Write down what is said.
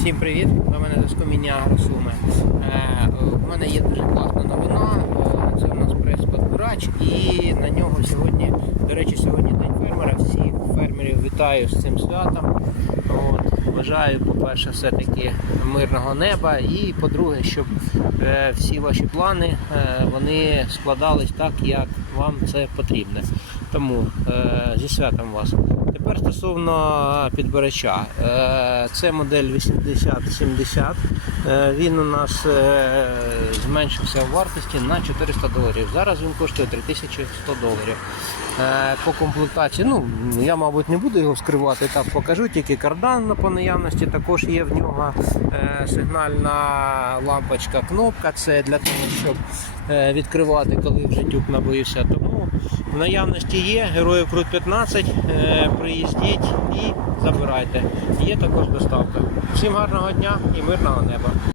Всім привіт! Ви мене Заскоміння Агросуми. Е, У мене є дуже класна новина. Е, Це у нас прес-подбирач і на нього сьогодні, до речі, сьогодні день фермера. Всіх фермерів вітаю з цим святом. От, бажаю, по-перше, все-таки мирного неба і по-друге, щоб е, всі ваші плани е, вони складались так, як вам це потрібно. Тому е, зі святом вас. Тепер стосовно підбирача. Е, Це модель 8070. Е, Він у нас е, зменшився в вартості на 400 доларів. Зараз він коштує 3100 доларів. Е, По комплектації, ну я мабуть не буду його скривати, так покажу, тільки кардан по наявності також є в нього е, сигнальна лампочка, кнопка. Це для того, щоб е, відкривати, коли вже тюк набився. Тому в наявності є героїв Крут 15. е, Приїздіть і забирайте. Є також доставка. Всім гарного дня і мирного неба.